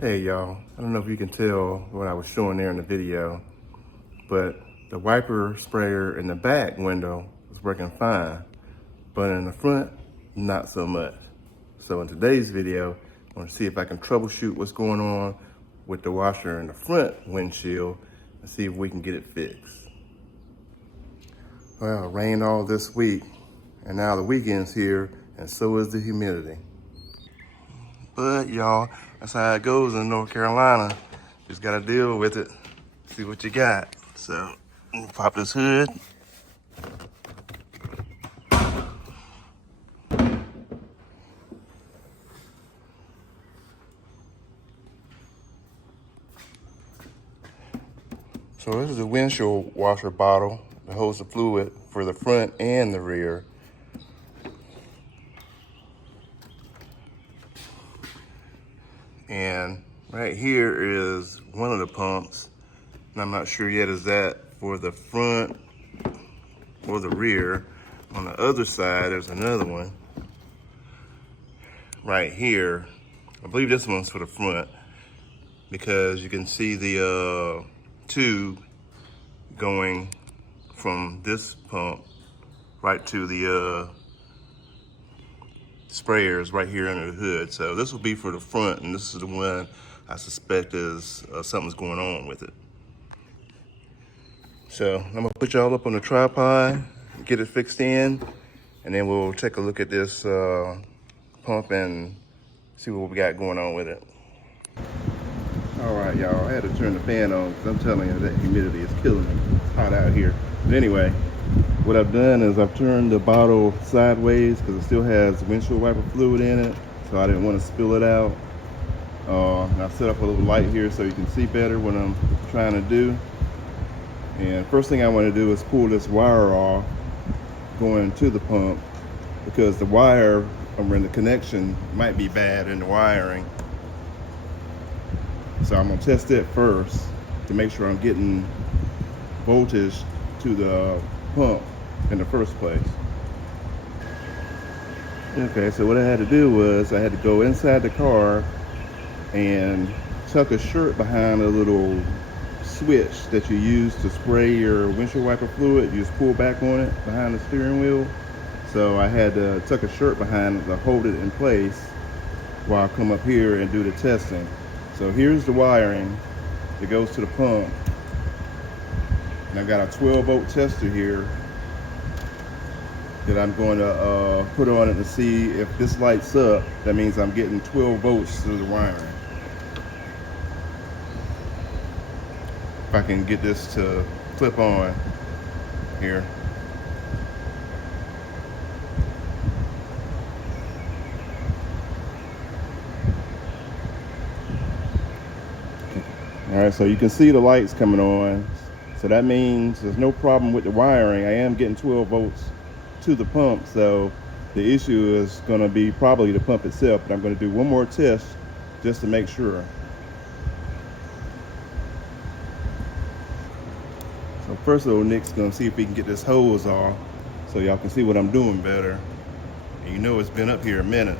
Hey y'all, I don't know if you can tell what I was showing there in the video, but the wiper sprayer in the back window was working fine, but in the front, not so much. So in today's video, I want to see if I can troubleshoot what's going on with the washer in the front windshield and see if we can get it fixed. Well, it rained all this week, and now the weekend's here, and so is the humidity. But y'all, that's how it goes in North Carolina. Just gotta deal with it, see what you got. So, pop this hood. So this is a windshield washer bottle that holds the fluid for the front and the rear. And right here is one of the pumps. And I'm not sure yet, is that for the front or the rear. On the other side, there's another one right here. I believe this one's for the front because you can see the tube going from this pump right to the sprayers right here under the hood. So this will be for the front, and this is the one I suspect is something's going on with it. So I'm gonna put y'all up on the tripod, get it fixed in, and then we'll take a look at this pump and see what we got going on with it. All right, y'all, I had to turn the fan on because I'm telling you that humidity is killing me. It's hot out here. But anyway, what I've done is I've turned the bottle sideways because it still has windshield wiper fluid in it, so I didn't want to spill it out. And I set up a little light here so you can see better what I'm trying to do. And first thing I want to do is pull this wire off going to the pump because the wire from the connection might be bad in the wiring. So I'm gonna test it first to make sure I'm getting voltage to the pump in the first place. Okay, so what I had to do was I had to go inside the car and tuck a shirt behind a little switch that you use to spray your windshield wiper fluid. You just pull back on it behind the steering wheel. So I had to tuck a shirt behind it to hold it in place while I come up here and do the testing. So here's the wiring that goes to the pump. And I've got a 12-volt tester here that I'm going to put on it to see if this lights up. That means I'm getting 12 volts through the wiring. If I can get this to clip on here. All right, so you can see the lights coming on. So that means there's no problem with the wiring. I am getting 12 volts to the pump. So the issue is gonna be probably the pump itself, but I'm gonna do one more test just to make sure. So first of all, Nick's gonna see if we can get this hose off so y'all can see what I'm doing better. And you know it's been up here a minute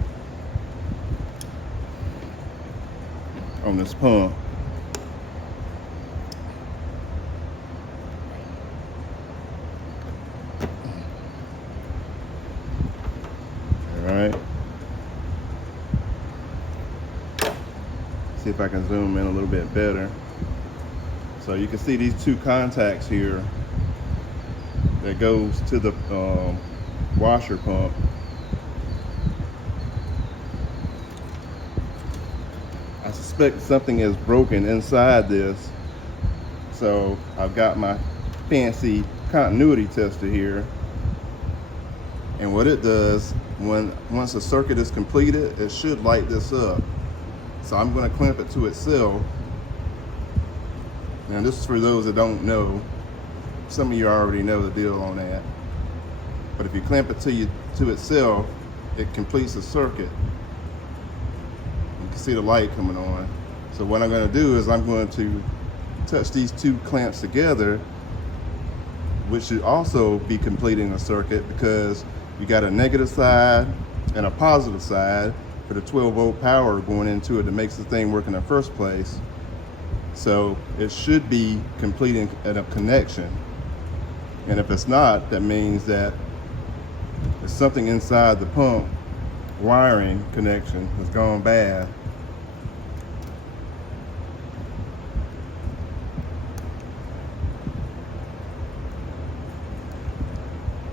on this pump. All right. See if I can zoom in a little bit better. So you can see these two contacts here that goes to the washer pump. I suspect something is broken inside this. So I've got my fancy continuity tester here. And what it does, once the circuit is completed, it should light this up. So I'm going to clamp it to itself. Now this is for those that don't know. Some of you already know the deal on that. But if you clamp it to itself, it completes the circuit. You can see the light coming on. So what I'm going to do is I'm going to touch these two clamps together, which should also be completing a circuit because you got a negative side and a positive side for the 12-volt power going into it that makes the thing work in the first place. So it should be completing a connection. And if it's not, that means that there's something inside the pump wiring connection has gone bad.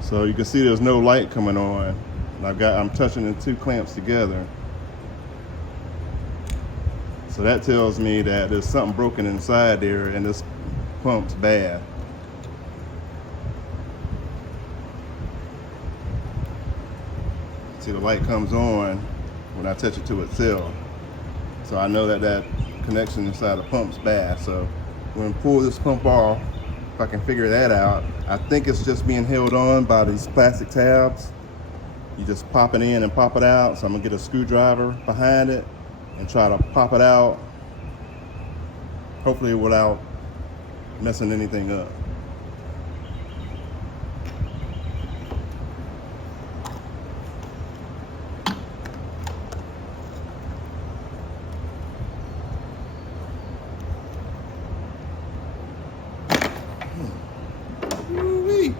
So you can see there's no light coming on. I'm touching the two clamps together. So that tells me that there's something broken inside there and this pump's bad. See, the light comes on when I touch it to itself. So I know that that connection inside the pump's bad. So I'm gonna pull this pump off. If I can figure that out. I think it's just being held on by these plastic tabs. You just pop it in and pop it out. So I'm gonna get a screwdriver behind it and try to pop it out, hopefully without messing anything up. Woo-wee.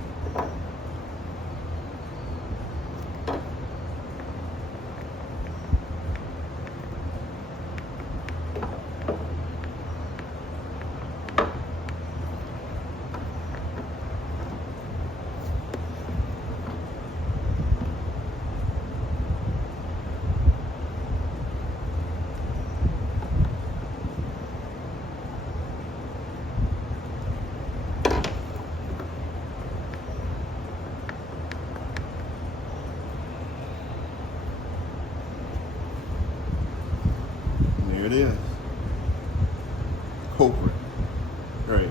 There it is. Culprit. Right.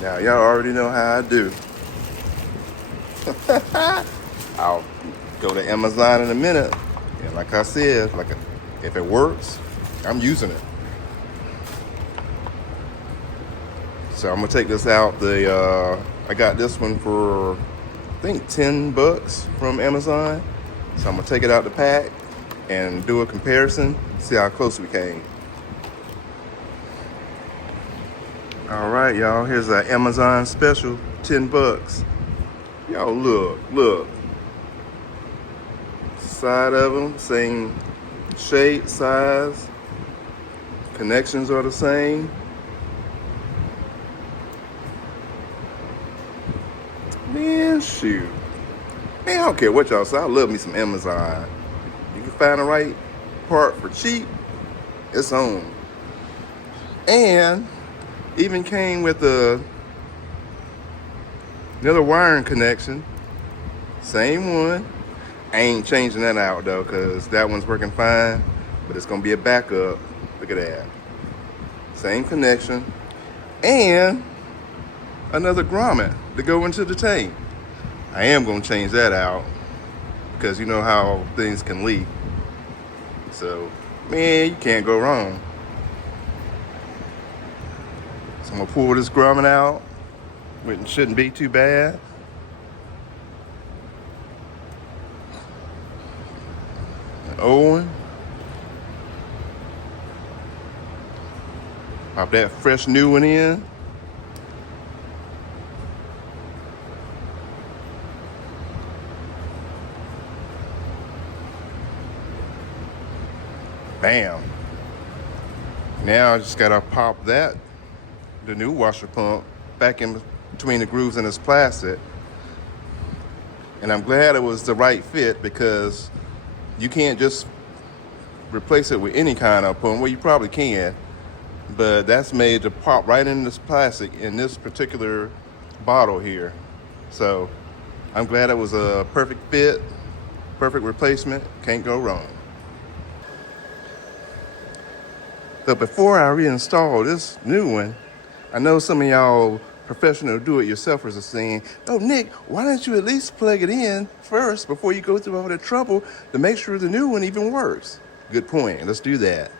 Now y'all already know how I do. I'll go to Amazon in a minute. And like I said, if it works, I'm using it. So I'm gonna take this out. I got this one for I think $10 from Amazon. So I'm gonna take it out the pack and do a comparison, see how close we came. All right, y'all, here's an Amazon special, $10. Y'all look. Side of them, same shape, size. Connections are the same. Man, shoot. Man, I don't care what y'all say. I love me some Amazon. You can find the right part for cheap, it's on. And even came with another wiring connection. Same one. I ain't changing that out though, because that one's working fine, but it's gonna be a backup. Look at that. Same connection. And another grommet to go into the tank. I am gonna change that out because you know how things can leak. So, man, you can't go wrong. So I'm gonna pull this grommet out, which shouldn't be too bad. An old one. Pop that fresh new one in. Bam. Now I just gotta pop the new washer pump, back in between the grooves in this plastic. And I'm glad it was the right fit, because you can't just replace it with any kind of pump. Well, you probably can, but that's made to pop right in this plastic in this particular bottle here. So I'm glad it was a perfect fit, perfect replacement. Can't go wrong. But before I reinstall this new one, I know some of y'all professional do-it-yourselfers are saying, "Oh, Nick, why don't you at least plug it in first before you go through all the trouble to make sure the new one even works?" Good point. Let's do that.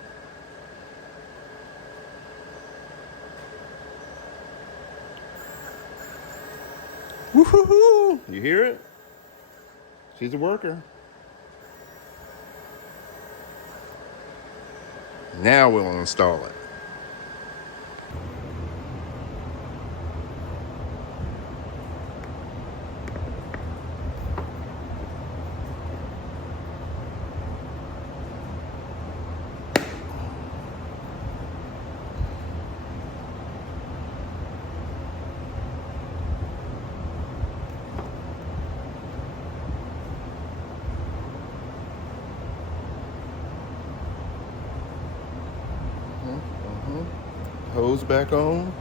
Woo-hoo-hoo. You hear it? She's a worker. Now we'll install it. Hose back on.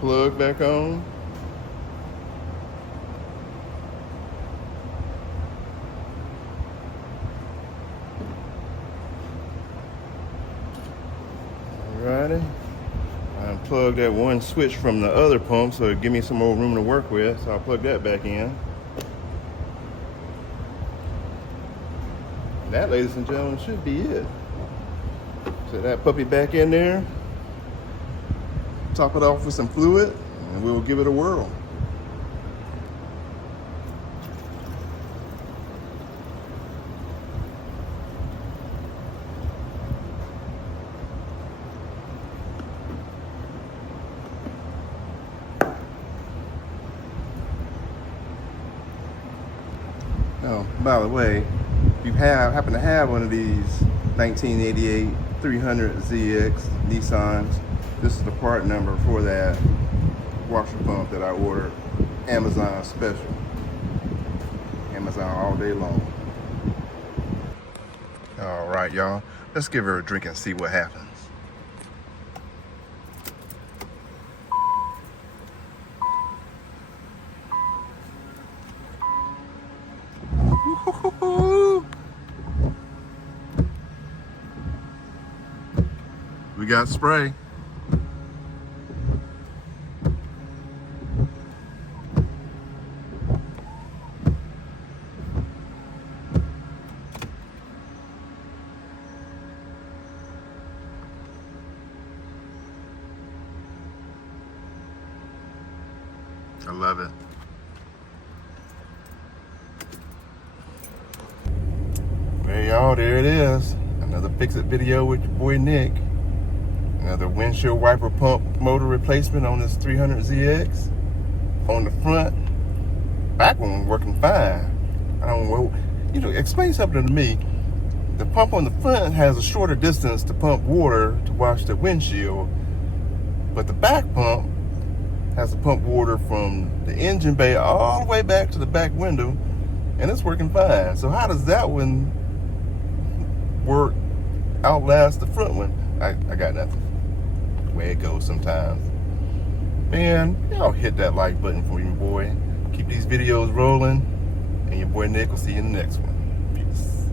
Plug back on. Alrighty. I unplugged that one switch from the other pump so it give me some more room to work with. So I'll plug that back in. That, ladies and gentlemen, should be it. Set that puppy back in there. Top it off with some fluid, and we'll give it a whirl. Oh, by the way, if you happen to have one of these 1988 300ZX Nissans, this is the part number for that washer pump that I ordered. Amazon special. Amazon all day long. All right, y'all. Let's give her a drink and see what happens. We got spray. I love it. Well, y'all, there it is. Another Fix It video with your boy Nick. Another windshield wiper pump motor replacement on this 300ZX. On the front, back one working fine. I don't know, explain something to me. The pump on the front has a shorter distance to pump water to wash the windshield, but the back pump has to pump water from the engine bay all the way back to the back window, and it's working fine. So how does that one work, outlast the front one? I got nothing. The way it goes sometimes. Man, y'all hit that like button for you, boy. Keep these videos rolling, and your boy Nick will see you in the next one. Peace.